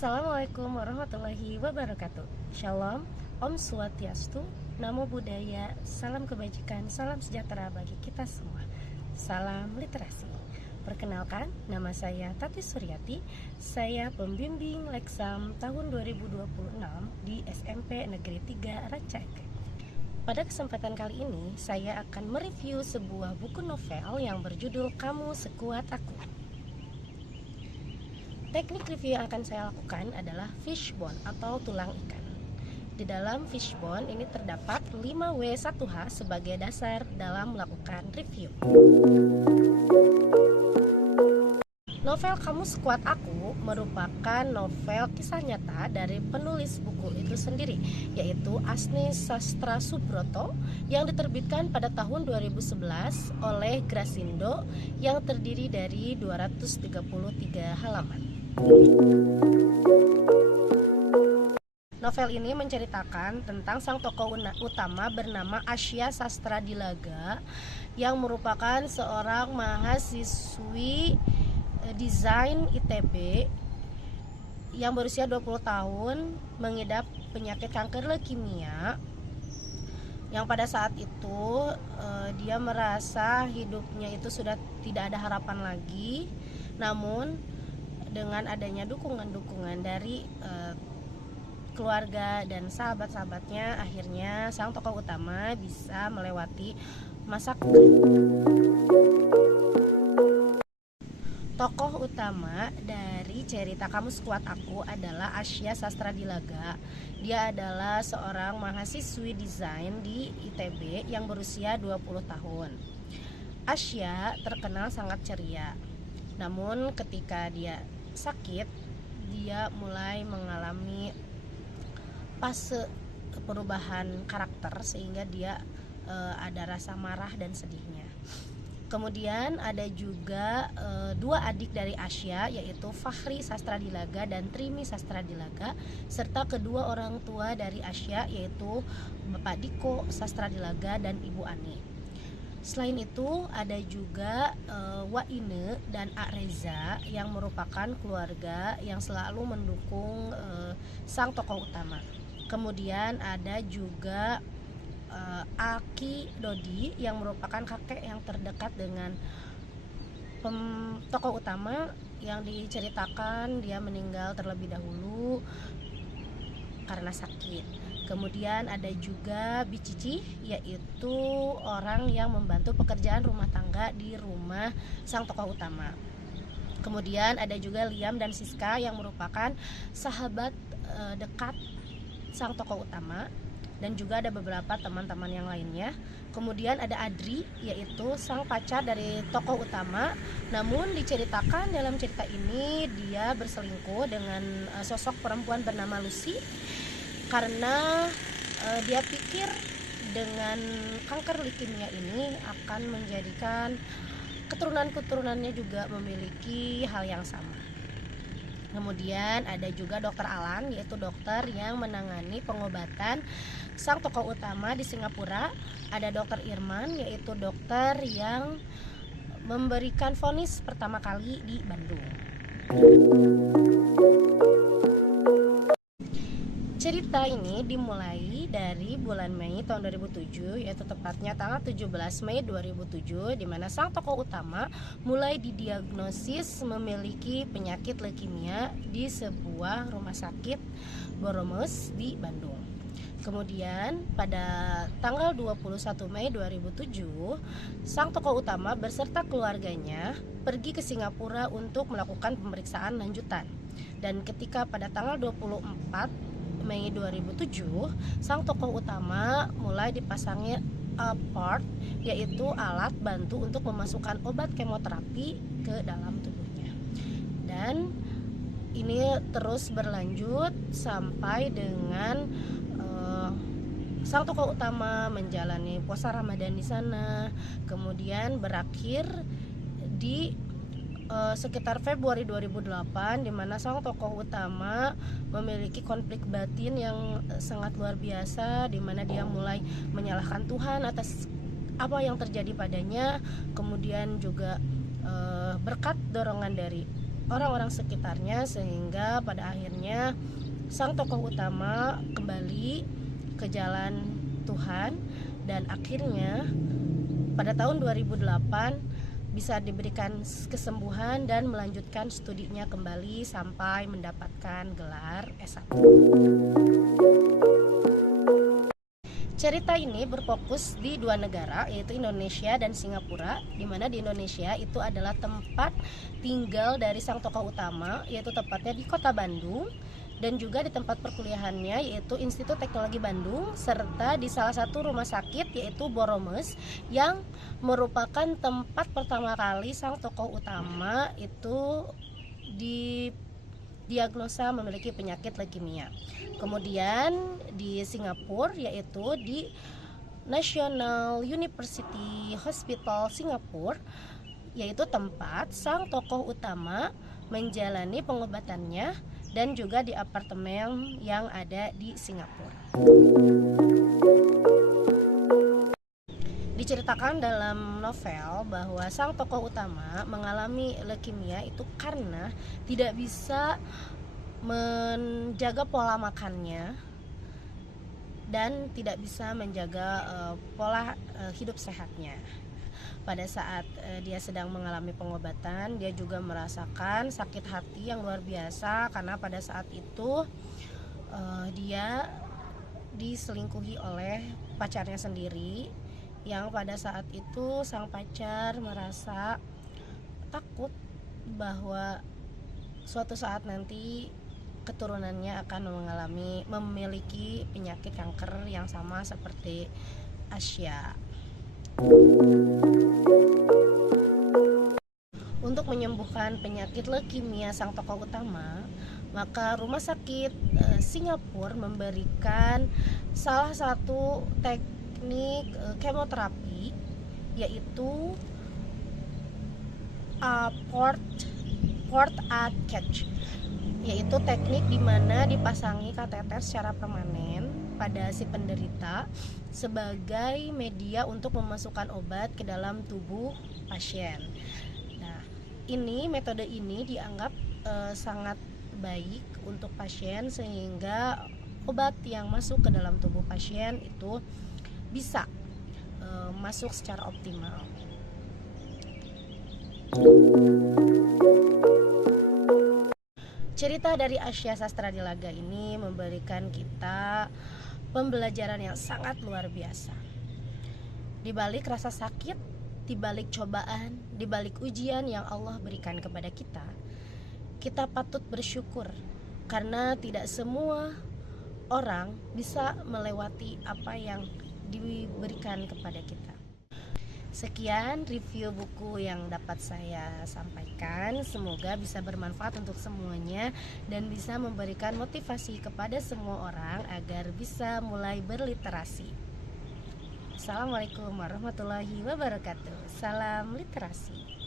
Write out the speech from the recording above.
Assalamualaikum warahmatullahi wabarakatuh. Shalom, Om Swastiastu, Namo Buddhaya, salam kebajikan, salam sejahtera bagi kita semua. Salam literasi. Perkenalkan, nama saya Tati Suryati. Saya pembimbing Leksam tahun 2026 di SMP Negeri 3 Rancaikek. Pada kesempatan kali ini, saya akan mereview sebuah buku novel yang berjudul Kamu Sekuat Aku. Teknik review yang akan saya lakukan adalah fishbone atau tulang ikan. Di dalam fishbone ini terdapat 5W1H sebagai dasar dalam melakukan review. Novel Kamu Sekuat Aku merupakan novel kisah nyata dari penulis buku itu sendiri, yaitu Asni Sastra Subroto, yang diterbitkan pada tahun 2011 oleh Grasindo, yang terdiri dari 233 halaman. Novel ini menceritakan tentang sang tokoh utama bernama Asya Sastradilaga, yang merupakan seorang mahasiswi desain ITB yang berusia 20 tahun, mengidap penyakit kanker leukemia, yang pada saat itu dia merasa hidupnya itu sudah tidak ada harapan lagi. Namun dengan adanya dukungan-dukungan dari keluarga dan sahabat-sahabatnya, akhirnya sang tokoh utama bisa melewati masa. Tokoh utama dari cerita Kamu Sekuat Aku adalah Asya Sastradilaga. Dia adalah seorang mahasiswi desain di ITB yang berusia 20 tahun. Asya terkenal sangat ceria. Namun ketika dia sakit, dia mulai mengalami fase perubahan karakter sehingga dia ada rasa marah dan sedihnya. Kemudian ada juga dua adik dari Asya, yaitu Fahri Sastradilaga dan Trimi Sastradilaga, serta kedua orang tua dari Asya, yaitu Bapak Diko Sastradilaga dan Ibu Ani. Selain itu ada juga Waine dan A Reza, yang merupakan keluarga yang selalu mendukung sang tokoh utama. Kemudian ada juga Aki Dodi, yang merupakan kakek yang terdekat dengan tokoh utama, yang diceritakan dia meninggal terlebih dahulu karena sakit. Kemudian ada juga Bicici, yaitu orang yang membantu pekerjaan rumah tangga di rumah sang tokoh utama. Kemudian ada juga Liam dan Siska, yang merupakan sahabat dekat sang tokoh utama, dan juga ada beberapa teman-teman yang lainnya. Kemudian ada Adri, yaitu sang pacar dari tokoh utama. Namun diceritakan dalam cerita ini dia berselingkuh dengan sosok perempuan bernama Lucy, karena dia pikir dengan kanker leukemia ini akan menjadikan keturunan-keturunannya juga memiliki hal yang sama. Kemudian ada juga Dokter Alan, yaitu dokter yang menangani pengobatan sang tokoh utama di Singapura. Ada Dokter Irman, yaitu dokter yang memberikan vonis pertama kali di Bandung. Cerita ini dimulai dari bulan Mei tahun 2007, yaitu tepatnya tanggal 17 Mei 2007, di mana sang tokoh utama mulai didiagnosis memiliki penyakit leukemia di sebuah rumah sakit Boromes di Bandung. Kemudian pada tanggal 21 Mei 2007, sang tokoh utama beserta keluarganya pergi ke Singapura untuk melakukan pemeriksaan lanjutan. Dan ketika pada tanggal 24 Mei 2007, sang tokoh utama mulai dipasangnya APART, yaitu alat bantu untuk memasukkan obat kemoterapi ke dalam tubuhnya. Dan ini terus berlanjut sampai dengan sang tokoh utama menjalani puasa Ramadan di sana, kemudian berakhir di sekitar Februari 2008, di mana sang tokoh utama memiliki konflik batin yang sangat luar biasa, di mana dia mulai menyalahkan Tuhan atas apa yang terjadi padanya. Kemudian juga berkat dorongan dari orang-orang sekitarnya, sehingga pada akhirnya sang tokoh utama kembali ke jalan Tuhan dan akhirnya pada tahun 2008 bisa diberikan kesembuhan dan melanjutkan studinya kembali sampai mendapatkan gelar S1. Cerita ini berfokus di dua negara, yaitu Indonesia dan Singapura, di mana di Indonesia itu adalah tempat tinggal dari sang tokoh utama, yaitu tepatnya di Kota Bandung, dan juga di tempat perkuliahannya, yaitu Institut Teknologi Bandung, serta di salah satu rumah sakit, yaitu Boromes, yang merupakan tempat pertama kali sang tokoh utama itu didiagnosa memiliki penyakit leukemia. Kemudian di Singapura, yaitu di National University Hospital Singapura, yaitu tempat sang tokoh utama menjalani pengobatannya, dan juga di apartemen yang ada di Singapura. Diceritakan dalam novel bahwa sang tokoh utama mengalami leukemia itu karena tidak bisa menjaga pola makannya dan tidak bisa menjaga pola hidup sehatnya. Pada saat dia sedang mengalami pengobatan, dia juga merasakan sakit hati yang luar biasa karena pada saat itu dia diselingkuhi oleh pacarnya sendiri, yang pada saat itu sang pacar merasa takut bahwa suatu saat nanti keturunannya akan memiliki penyakit kanker yang sama seperti Asya. Untuk menyembuhkan penyakit leukemia sang tokoh utama, maka rumah sakit Singapura memberikan salah satu teknik kemoterapi, yaitu port a catch, yaitu teknik di mana dipasangi kateter secara permanen pada si penderita sebagai media untuk memasukkan obat ke dalam tubuh pasien. Nah, metode ini dianggap sangat baik untuk pasien, sehingga obat yang masuk ke dalam tubuh pasien itu bisa masuk secara optimal. Cerita dari Asya Sastra Dilaga ini memberikan kita pembelajaran yang sangat luar biasa. Di balik rasa sakit, di balik cobaan, di balik ujian yang Allah berikan kepada kita, kita patut bersyukur karena tidak semua orang bisa melewati apa yang diberikan kepada kita. Sekian review buku yang dapat saya sampaikan. Semoga bisa bermanfaat untuk semuanya dan bisa memberikan motivasi kepada semua orang agar bisa mulai berliterasi. Assalamualaikum warahmatullahi wabarakatuh. Salam literasi.